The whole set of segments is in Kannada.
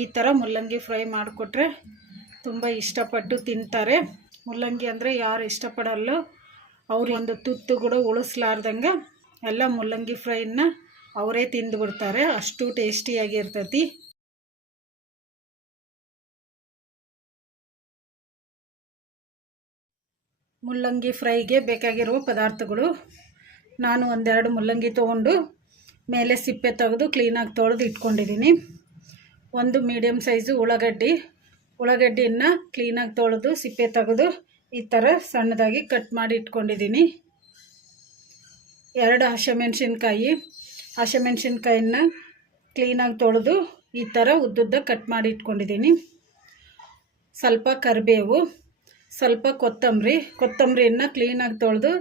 ಈ ಥರ ಮುಲ್ಲಂಗಿ ಫ್ರೈ ಮಾಡಿಕೊಟ್ರೆ ತುಂಬ ಇಷ್ಟಪಟ್ಟು ತಿಂತಾರೆ ಮುಲ್ಲಂಗಿ ಅಂದರೆ ಯಾರು ಇಷ್ಟಪಡಲ್ಲೋ ಅವ್ರು ಒಂದು ತುತ್ತು ಕೂಡ ಉಳಿಸ್ಲಾರ್ದಂಗೆ ಎಲ್ಲ ಮುಲ್ಲಂಗಿ ಫ್ರೈನ ಅವರೇ ತಿಂದುಬಿಡ್ತಾರೆ ಅಷ್ಟು ಟೇಸ್ಟಿಯಾಗಿರ್ತತಿ ಮುಲ್ಲಂಗಿ ಫ್ರೈಗೆ ಬೇಕಾಗಿರುವ ಪದಾರ್ಥಗಳು ನಾನು ಒಂದೆರಡು ಮುಲ್ಲಂಗಿ ತೊಗೊಂಡು ಮೇಲೆ ಸಿಪ್ಪೆ ತೆಗೆದು ಕ್ಲೀನಾಗಿ ತೊಳೆದು ಇಟ್ಕೊಂಡಿದ್ದೀನಿ ಒಂದು ಮೀಡಿಯಮ್ ಸೈಜು ಉಳ್ಳಾಗಡ್ಡಿ ಉಳ್ಳಾಗಡ್ಡಿಯನ್ನು ಕ್ಲೀನಾಗಿ ತೊಳೆದು ಸಿಪ್ಪೆ ತೆಗೆದು ಈ ಥರ ಸಣ್ಣದಾಗಿ ಕಟ್ ಮಾಡಿ ಇಟ್ಕೊಂಡಿದ್ದೀನಿ ಎರಡು ಹಸಿಮೆಣ್ಸಿನ್ಕಾಯಿ ಹಸಿಮೆಣ್ಸಿನ್ಕಾಯಿನ ಕ್ಲೀನಾಗಿ ತೊಳೆದು ಈ ಥರ ಉದ್ದುದ್ದ ಕಟ್ ಮಾಡಿ ಇಟ್ಕೊಂಡಿದ್ದೀನಿ ಸ್ವಲ್ಪ ಕರಿಬೇವು ಸ್ವಲ್ಪ ಕೊತ್ತಂಬರಿ ಕೊತ್ತಂಬರಿಯನ್ನು ಕ್ಲೀನಾಗಿ ತೊಳೆದು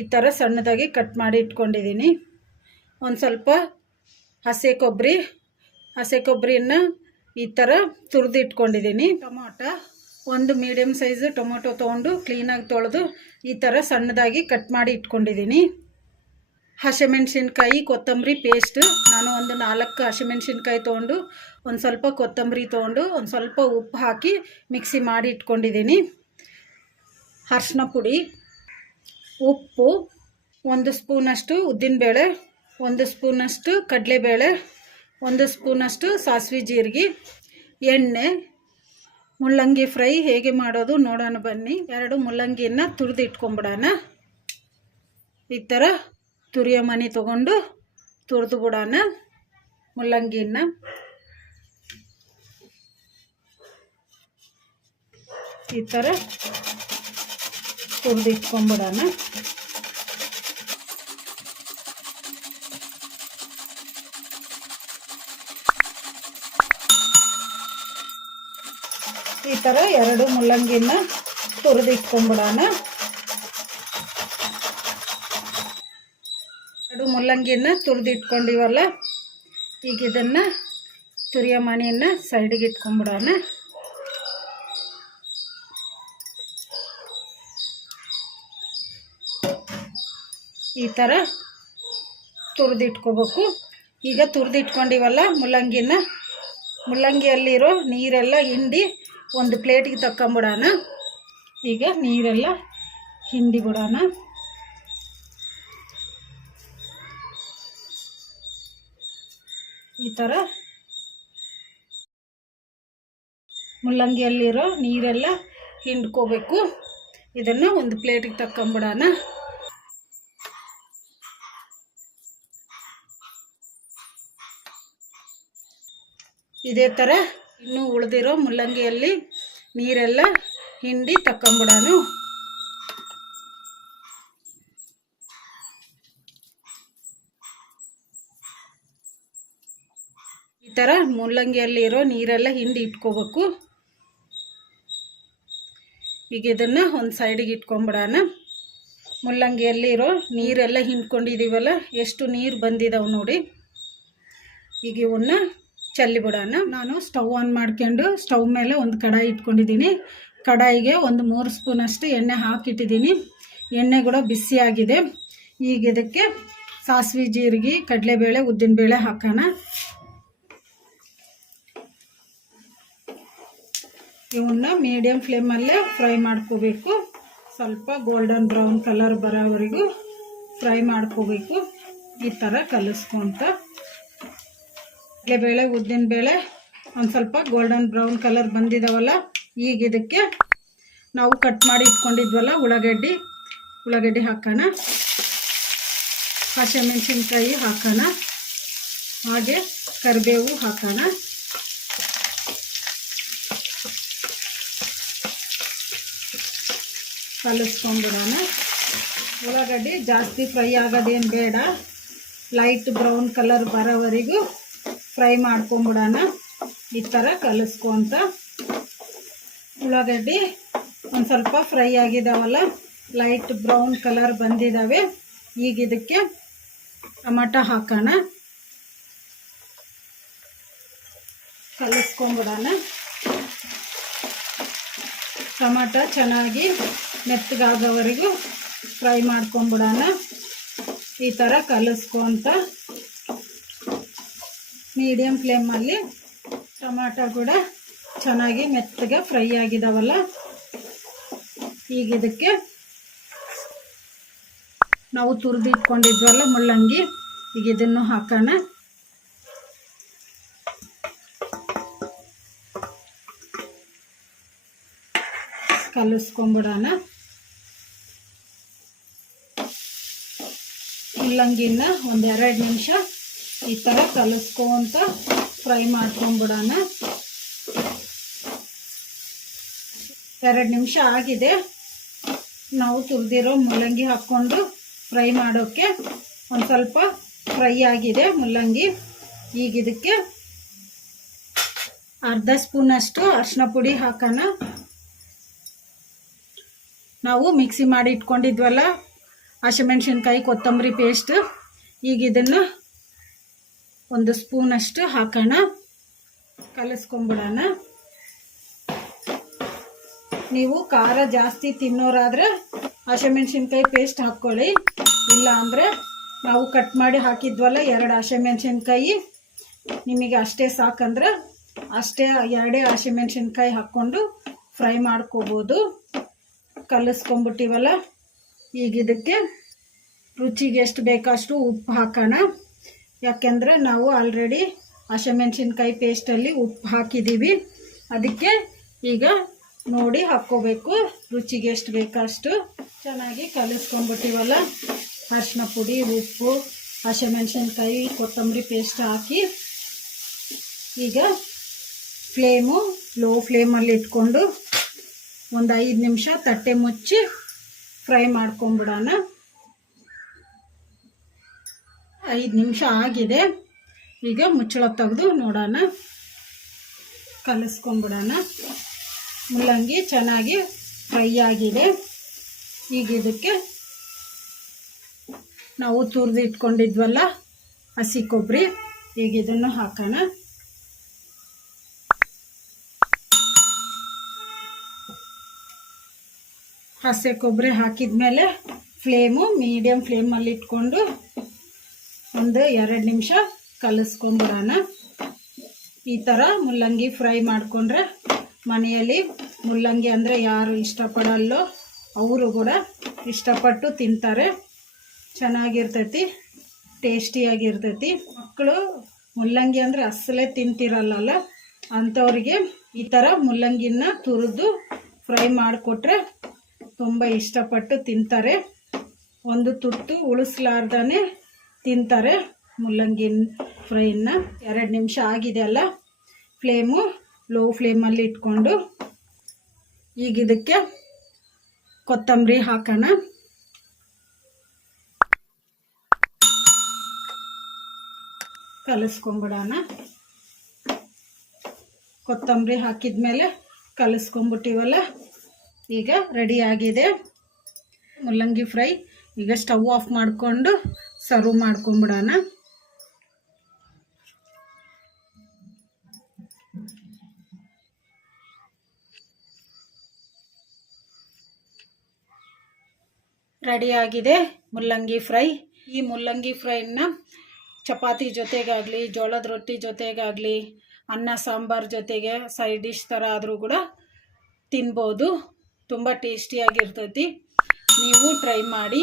ಈ ಥರ ಸಣ್ಣದಾಗಿ ಕಟ್ ಮಾಡಿ ಇಟ್ಕೊಂಡಿದ್ದೀನಿ ಒಂದು ಸ್ವಲ್ಪ ಹಸಿ ಕೊಬ್ಬರಿ ಹಸಿ ಕೊಬ್ಬರಿಯನ್ನು ಈ ಥರ ತುರಿದು ಇಟ್ಕೊಂಡಿದ್ದೀನಿ ಟೊಮೊಟೊ ಒಂದು ಮೀಡಿಯಮ್ ಸೈಜು ಟೊಮೊಟೊ ತೊಗೊಂಡು ಕ್ಲೀನಾಗಿ ತೊಳೆದು ಈ ಥರ ಸಣ್ಣದಾಗಿ ಕಟ್ ಮಾಡಿ ಇಟ್ಕೊಂಡಿದ್ದೀನಿ ಹಸಿಮೆಣ್ಸಿನ್ಕಾಯಿ ಕೊತ್ತಂಬರಿ ಪೇಸ್ಟ್ ನಾನು ಒಂದು ನಾಲ್ಕು ಹಸಿಮೆಣ್ಸಿನ್ಕಾಯಿ ತೊಗೊಂಡು ಒಂದು ಸ್ವಲ್ಪ ಕೊತ್ತಂಬರಿ ತೊಗೊಂಡು ಒಂದು ಸ್ವಲ್ಪ ಉಪ್ಪು ಹಾಕಿ ಮಿಕ್ಸಿ ಮಾಡಿ ಇಟ್ಕೊಂಡಿದ್ದೀನಿ ಅರ್ಶಿನ ಪುಡಿ ಉಪ್ಪು ಒಂದು ಸ್ಪೂನಷ್ಟು ಉದ್ದಿನಬೇಳೆ ಒಂದು ಸ್ಪೂನಷ್ಟು ಕಡಲೆಬೇಳೆ ಒಂದು ಸ್ಪೂನಷ್ಟು ಸಾಸಿವೆ ಜೀರಿಗೆ ಎಣ್ಣೆ ಮುಳ್ಳಂಗಿ ಫ್ರೈ ಹೇಗೆ ಮಾಡೋದು ನೋಡೋಣ ಬನ್ನಿ ಎರಡು ಮುಳ್ಳಂಗಿಯನ್ನ ತುರಿದು ಇಟ್ಕೊಂಬಿಡೋಣ ಈ ಥರ ತುರಿಯ ಮನೆ ತೊಗೊಂಡು ತುರಿದು ಬಿಡೋಣ ಮುಲ್ಲಂಗಿನ ಈ ಥರ ತುರಿದು ಇಟ್ಕೊಂಬಿಡೋಣ ಈ ಥರ ಎರಡು ಮುಲ್ಲಂಗಿನ ತುರಿದಿಟ್ಕೊಂಡ್ಬಿಡೋಣ ಎರಡು ಮುಲ್ಲಂಗಿನ ತುರಿದಿಟ್ಕೊಂಡಿವಲ್ಲ ಈಗ ಇದನ್ನು ತುರಿಯ ಮಣಿಯನ್ನು ಸೈಡಿಗೆ ಇಟ್ಕೊಂಡ್ಬಿಡೋಣ ಈ ಥರ ತುರಿದಿಟ್ಕೋಬೇಕು ಈಗ ತುರಿದಿಟ್ಕೊಂಡಿವಲ್ಲ ಮುಲ್ಲಂಗಿನ ಮುಲ್ಲಂಗಿಯಲ್ಲಿರೋ ನೀರೆಲ್ಲ ಹಿಂಡಿ ಒಂದು ಪ್ಲೇಟಿಗೆ ತಕ್ಕೊಂಬಿಡೋಣ ಈಗ ನೀರೆಲ್ಲ ಹಿಂಡಿ ಬಿಡೋಣ ಈ ಥರ ಮುಲ್ಲಂಗಿಯಲ್ಲಿರೋ ನೀರೆಲ್ಲ ಹಿಂಡ್ಕೋಬೇಕು ಇದನ್ನು ಒಂದು ಪ್ಲೇಟಿಗೆ ತಕ್ಕೊಂಬಿಡೋಣ ಇದೇ ಥರ ಇನ್ನು ಉಳಿದಿರೋ ಮುಲ್ಲಂಗಿಯಲ್ಲಿ ನೀರೆಲ್ಲ ಹಿಂಡಿ ತಕ್ಕೊಂಬಿಡೋಣ ಈ ಥರ ಮುಲ್ಲಂಗಿಯಲ್ಲಿ ಇರೋ ನೀರೆಲ್ಲ ಹಿಂಡಿ ಇಟ್ಕೋಬೇಕು ಈಗ ಇದನ್ನು ಒಂದು ಸೈಡಿಗೆ ಇಟ್ಕೊಂಬಿಡೋಣ ಮುಲ್ಲಂಗಿಯಲ್ಲಿ ಇರೋ ನೀರೆಲ್ಲ ಹಿಂಡ್ಕೊಂಡಿದ್ದೀವಲ್ಲ ಎಷ್ಟು ನೀರು ಬಂದಿದಾವೆ ನೋಡಿ ಈಗ ಇವನ್ನ ಬಿಡೋಣ ನಾನು ಸ್ಟವ್ ಆನ್ ಮಾಡ್ಕೊಂಡು ಸ್ಟವ್ ಮೇಲೆ ಒಂದು ಕಡಾಯಿ ಇಟ್ಕೊಂಡಿದ್ದೀನಿ ಕಡಾಯಿಗೆ ಒಂದು ಮೂರು ಸ್ಪೂನಷ್ಟು ಎಣ್ಣೆ ಹಾಕಿಟ್ಟಿದ್ದೀನಿ ಎಣ್ಣೆ ಕೂಡ ಬಿಸಿಯಾಗಿದೆ ಈಗ ಇದಕ್ಕೆ ಸಾಸಿವೆ ಜೀರಿಗೆ ಕಡಲೆಬೇಳೆ ಉದ್ದಿನಬೇಳೆ ಹಾಕೋಣ ಇವನ್ನ ಮೀಡಿಯಂ ಫ್ಲೇಮಲ್ಲೇ ಫ್ರೈ ಮಾಡ್ಕೋಬೇಕು ಸ್ವಲ್ಪ ಗೋಲ್ಡನ್ ಬ್ರೌನ್ ಕಲರ್ ಬರೋವರೆಗೂ ಫ್ರೈ ಮಾಡ್ಕೋಬೇಕು ಈ ಥರ ಕಲಿಸ್ಕೊತ ಕಡಲೆಬೇಳೆ ಉದ್ದಿನ ಬೇಳೆ ಒಂದು ಸ್ವಲ್ಪ ಗೋಲ್ಡನ್ ಬ್ರೌನ್ ಕಲರ್ ಬಂದಿದ್ದಾವಲ್ಲ ಈಗ ಇದಕ್ಕೆ ನಾವು ಕಟ್ ಮಾಡಿ ಇಟ್ಕೊಂಡಿದ್ವಲ್ಲ ಉಳ್ಳಾಗಡ್ಡಿ ಉಳ್ಳಾಗಡ್ಡಿ ಹಾಕೋಣ ಮೆಣಸಿನ್ಕಾಯಿ ಹಾಕೋಣ ಹಾಗೆ ಕರಿಬೇವು ಹಾಕೋಣ ಕಲಿಸ್ಕೊಂಡ್ಬಿಡೋಣ ಉಳ್ಳಾಗಡ್ಡಿ ಜಾಸ್ತಿ ಫ್ರೈ ಆಗೋದೇನು ಬೇಡ ಲೈಟ್ ಬ್ರೌನ್ ಕಲರ್ ಬರೋವರೆಗೂ ಫ್ರೈ ಮಾಡ್ಕೊಂಬಿಡೋಣ ಈ ಥರ ಕಲಿಸ್ಕೊಂತ ಉಳ್ಳಾಗಡ್ಡಿ ಒಂದು ಸ್ವಲ್ಪ ಫ್ರೈ ಆಗಿದ್ದಾವಲ್ಲ ಲೈಟ್ ಬ್ರೌನ್ ಕಲರ್ ಬಂದಿದ್ದಾವೆ ಈಗ ಇದಕ್ಕೆ ಟಮಟ ಹಾಕೋಣ ಕಲಿಸ್ಕೊಂಬಿಡೋಣ ಟಮಟ ಚೆನ್ನಾಗಿ ಮೆತ್ತಗಾಗೋವರೆಗೂ ಫ್ರೈ ಮಾಡ್ಕೊಂಬಿಡೋಣ ಈ ಥರ ಕಲಿಸ್ಕೊಂತ ಮೀಡಿಯಮ್ ಫ್ಲೇಮಲ್ಲಿ ಟೊಮಾಟೊ ಕೂಡ ಚೆನ್ನಾಗಿ ಮೆತ್ತಗೆ ಫ್ರೈ ಆಗಿದಾವಲ್ಲ ಈಗ ಇದಕ್ಕೆ ನಾವು ತುರಿದಿಟ್ಕೊಂಡಿದ್ವಲ್ಲ ಇಟ್ಕೊಂಡಿದ್ವಲ್ಲ ಮುಳ್ಳಂಗಿ ಈಗ ಇದನ್ನು ಹಾಕೋಣ ಕಲಿಸ್ಕೊಂಬಿಡೋಣ ಮುಲ್ಲಂಗಿನ ಒಂದೆರಡು ನಿಮಿಷ ಈ ಥರ ಕಲಸ್ಕೊಂತ ಫ್ರೈ ಮಾಡ್ಕೊಂಡ್ಬಿಡೋಣ ಎರಡು ನಿಮಿಷ ಆಗಿದೆ ನಾವು ತುರಿದಿರೋ ಮುಲ್ಲಂಗಿ ಹಾಕ್ಕೊಂಡು ಫ್ರೈ ಮಾಡೋಕ್ಕೆ ಒಂದು ಸ್ವಲ್ಪ ಫ್ರೈ ಆಗಿದೆ ಮುಲ್ಲಂಗಿ ಈಗ ಇದಕ್ಕೆ ಅರ್ಧ ಸ್ಪೂನಷ್ಟು ಅರಿಶಿನ ಪುಡಿ ಹಾಕೋಣ ನಾವು ಮಿಕ್ಸಿ ಮಾಡಿ ಇಟ್ಕೊಂಡಿದ್ವಲ್ಲ ಹಸಿಮೆಣ್ಸಿನ್ಕಾಯಿ ಕೊತ್ತಂಬರಿ ಪೇಸ್ಟ್ ಈಗ ಇದನ್ನು ಒಂದು ಸ್ಪೂನಷ್ಟು ಹಾಕೋಣ ಕಲಿಸ್ಕೊಂಬಿಡೋಣ ನೀವು ಖಾರ ಜಾಸ್ತಿ ತಿನ್ನೋರಾದರೆ ಹಸಿಮೆಣ್ಸಿನ್ಕಾಯಿ ಪೇಸ್ಟ್ ಹಾಕ್ಕೊಳ್ಳಿ ಇಲ್ಲ ಅಂದರೆ ನಾವು ಕಟ್ ಮಾಡಿ ಹಾಕಿದ್ವಲ್ಲ ಎರಡು ಹಸಿಮೆಣ್ಸಿನ್ಕಾಯಿ ನಿಮಗೆ ಅಷ್ಟೇ ಸಾಕಂದ್ರೆ ಅಷ್ಟೇ ಎರಡೇ ಹಸಿಮೆಣ್ಸಿನ್ಕಾಯಿ ಹಾಕ್ಕೊಂಡು ಫ್ರೈ ಮಾಡ್ಕೋಬೋದು ಕಲಿಸ್ಕೊಂಬಿಟ್ಟಿವಲ್ಲ ಈಗ ಇದಕ್ಕೆ ರುಚಿಗೆ ಎಷ್ಟು ಬೇಕಷ್ಟು ಉಪ್ಪು ಹಾಕೋಣ ಯಾಕೆಂದರೆ ನಾವು ಆಲ್ರೆಡಿ ಹಸಿಮೆಣ್ಸಿನ್ಕಾಯಿ ಪೇಸ್ಟಲ್ಲಿ ಉಪ್ಪು ಹಾಕಿದ್ದೀವಿ ಅದಕ್ಕೆ ಈಗ ನೋಡಿ ಹಾಕ್ಕೋಬೇಕು ರುಚಿಗೆ ಎಷ್ಟು ಬೇಕಷ್ಟು ಅಷ್ಟು ಚೆನ್ನಾಗಿ ಕಲಿಸ್ಕೊಂಡ್ಬಿಟ್ಟಿವಲ್ಲ ಅರಿಶಿನ ಪುಡಿ ಉಪ್ಪು ಹಸಿಮೆಣ್ಸಿನ್ಕಾಯಿ ಕೊತ್ತಂಬರಿ ಪೇಸ್ಟ್ ಹಾಕಿ ಈಗ ಫ್ಲೇಮು ಲೋ ಫ್ಲೇಮಲ್ಲಿ ಇಟ್ಕೊಂಡು ಒಂದು ಐದು ನಿಮಿಷ ತಟ್ಟೆ ಮುಚ್ಚಿ ಫ್ರೈ ಮಾಡ್ಕೊಂಬಿಡೋಣ ಐದು ನಿಮಿಷ ಆಗಿದೆ ಈಗ ಮುಚ್ಚಳ ತೆಗೆದು ನೋಡೋಣ ಕಲಿಸ್ಕೊಂಡ್ಬಿಡೋಣ ಮುಲ್ಲಂಗಿ ಚೆನ್ನಾಗಿ ಫ್ರೈ ಆಗಿದೆ ಈಗ ಇದಕ್ಕೆ ನಾವು ತುರಿದು ಇಟ್ಕೊಂಡಿದ್ವಲ್ಲ ಹಸಿ ಕೊಬ್ಬರಿ ಈಗ ಇದನ್ನು ಹಾಕೋಣ ಹಸಿ ಕೊಬ್ಬರಿ ಹಾಕಿದ ಮೇಲೆ ಫ್ಲೇಮು ಮೀಡಿಯಮ್ ಫ್ಲೇಮಲ್ಲಿ ಇಟ್ಕೊಂಡು ಒಂದು ಎರಡು ನಿಮಿಷ ಕಲಿಸ್ಕೊಂಬಿಡೋಣ ಈ ಥರ ಮುಲ್ಲಂಗಿ ಫ್ರೈ ಮಾಡಿಕೊಂಡ್ರೆ ಮನೆಯಲ್ಲಿ ಮುಲ್ಲಂಗಿ ಅಂದರೆ ಯಾರು ಇಷ್ಟಪಡಲ್ಲೋ ಅವರು ಕೂಡ ಇಷ್ಟಪಟ್ಟು ತಿಂತಾರೆ ಚೆನ್ನಾಗಿರ್ತೈತಿ ಟೇಸ್ಟಿಯಾಗಿರ್ತೈತಿ ಮಕ್ಕಳು ಮುಲ್ಲಂಗಿ ಅಂದರೆ ಅಸಲೇ ತಿಂತಿರಲ್ಲ ಅಂಥವ್ರಿಗೆ ಈ ಥರ ಮುಲ್ಲಂಗಿನ ತುರಿದು ಫ್ರೈ ಮಾಡಿಕೊಟ್ರೆ ತುಂಬ ಇಷ್ಟಪಟ್ಟು ತಿಂತಾರೆ ಒಂದು ತುತ್ತು ಉಳಿಸ್ಲಾರ್ದಾನೆ ತಿಂತಾರೆ ಮುಲ್ಲಂಗಿ ಫ್ರೈನ ಎರಡು ನಿಮಿಷ ಆಗಿದೆ ಅಲ್ಲ ಫ್ಲೇಮು ಲೋ ಫ್ಲೇಮಲ್ಲಿ ಇಟ್ಕೊಂಡು ಈಗ ಇದಕ್ಕೆ ಕೊತ್ತಂಬರಿ ಹಾಕೋಣ ಕಲಸ್ಕೊಂಬಿಡೋಣ ಕೊತ್ತಂಬರಿ ಹಾಕಿದ ಮೇಲೆ ಈಗ ರೆಡಿ ಆಗಿದೆ ಮುಲ್ಲಂಗಿ ಫ್ರೈ ಈಗ ಸ್ಟವ್ ಆಫ್ ಮಾಡಿಕೊಂಡು ಸರ್ವ್ ಮಾಡ್ಕೊಂಬಿಡೋಣ ರೆಡಿಯಾಗಿದೆ ಮುಲ್ಲಂಗಿ ಫ್ರೈ ಈ ಮುಲ್ಲಂಗಿ ಫ್ರೈನ ಚಪಾತಿ ಜೊತೆಗಾಗಲಿ ಜೋಳದ ರೊಟ್ಟಿ ಜೊತೆಗಾಗಲಿ ಅನ್ನ ಸಾಂಬಾರ್ ಜೊತೆಗೆ ಸೈಡ್ ಡಿಶ್ ಥರ ಆದರೂ ಕೂಡ ತಿನ್ಬೋದು ತುಂಬ ಟೇಸ್ಟಿಯಾಗಿರ್ತೈತಿ ನೀವು ಟ್ರೈ ಮಾಡಿ